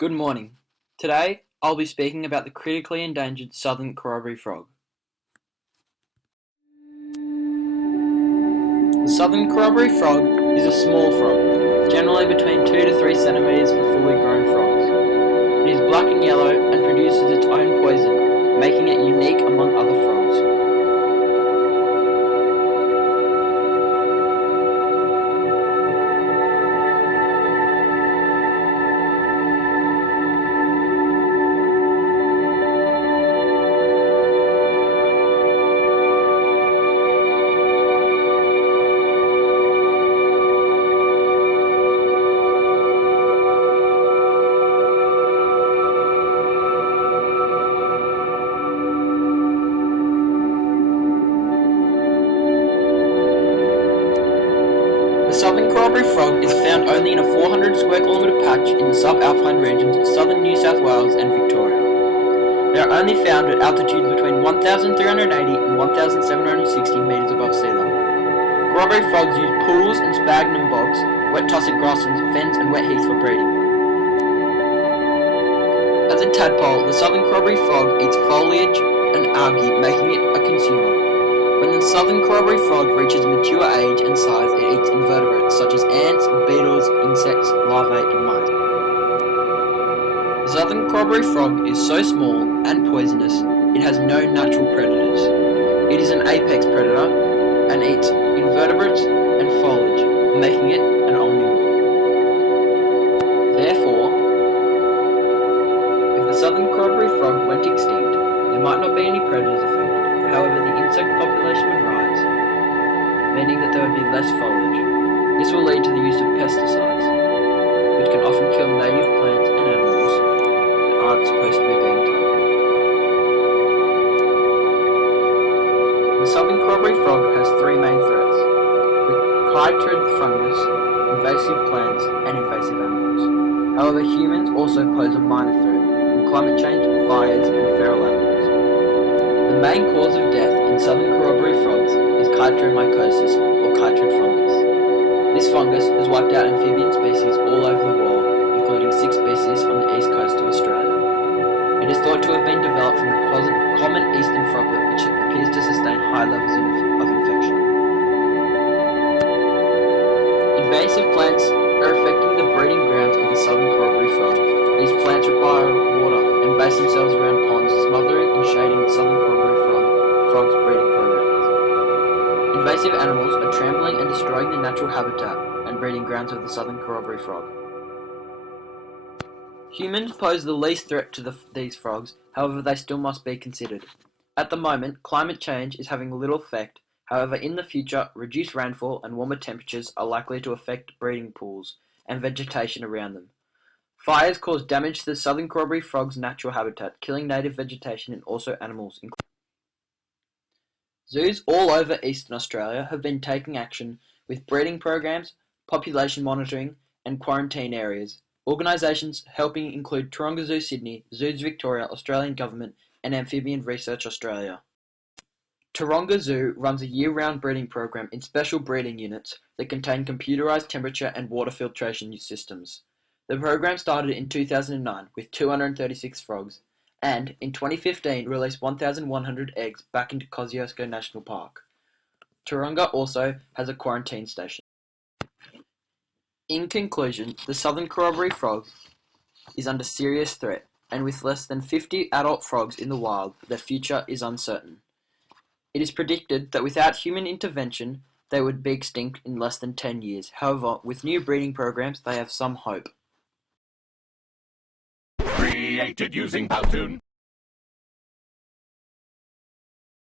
Good morning. Today, I'll be speaking about the critically endangered southern corroboree frog. The southern corroboree frog is a small frog, generally between 2 to 3 centimeters for fully grown frogs. It is black and yellow and produces its own poison, making it unique among other frogs. The southern corroboree frog is found only in a 400 square kilometre patch in the subalpine regions of southern New South Wales and Victoria. They are only found at altitudes between 1,380 and 1,760 metres above sea level. Corroboree frogs use pools and sphagnum bogs, wet tussock grasslands, fens and wet heaths for breeding. As a tadpole, the southern corroboree frog eats foliage and algae, making it a consumer. When the southern corroboree frog reaches mature age and size, it eats invertebrates such as ants, beetles, insects, larvae and mice. The southern corroboree frog is so small and poisonous, it has no natural predators. It is an apex predator and eats invertebrates and foliage, making it an omnivore. Therefore, if the southern corroboree frog went extinct, there might not be any predators affected. However, the insect population would rise, meaning that there would be less foliage. This will lead to the use of pesticides, which can often kill native plants and animals that aren't supposed to be being targeted. The southern corroboree frog has three main threats: the chytrid fungus, invasive plants, and invasive animals. However, humans also pose a minor threat from climate change, fires, and feral animals. The main cause of death in southern corroboree frogs is chytromycosis or chytrid fungus. This fungus has wiped out amphibian species all over the world, including 6 species on the east coast of Australia. It is thought to have been developed from the common eastern froglet, which appears to sustain high levels of infection. Invasive plants are affecting the breeding grounds of the southern corroboree frog. These plants require water and base themselves around ponds, smothering and shading the southern corroboree frog's breeding programs. Invasive animals are trampling and destroying the natural habitat and breeding grounds of the southern corroboree frog. Humans pose the least threat to these frogs, however they still must be considered. At the moment, climate change is having little effect, however in the future, reduced rainfall and warmer temperatures are likely to affect breeding pools and vegetation around them. Fires cause damage to the southern corroboree frog's natural habitat, killing native vegetation and also animals. Zoos all over Eastern Australia have been taking action with breeding programs, population monitoring, and quarantine areas. Organisations helping include Taronga Zoo Sydney, Zoos Victoria, Australian Government, and Amphibian Research Australia. Taronga Zoo runs a year-round breeding program in special breeding units that contain computerised temperature and water filtration systems. The program started in 2009 with 236 frogs, and in 2015 released 1,100 eggs back into Kosciuszko National Park. Taronga also has a quarantine station. In conclusion, the southern corroboree frog is under serious threat, and with less than 50 adult frogs in the wild, their future is uncertain. It is predicted that without human intervention, they would be extinct in less than 10 years. However, with new breeding programs, they have some hope. Created using Powtoon.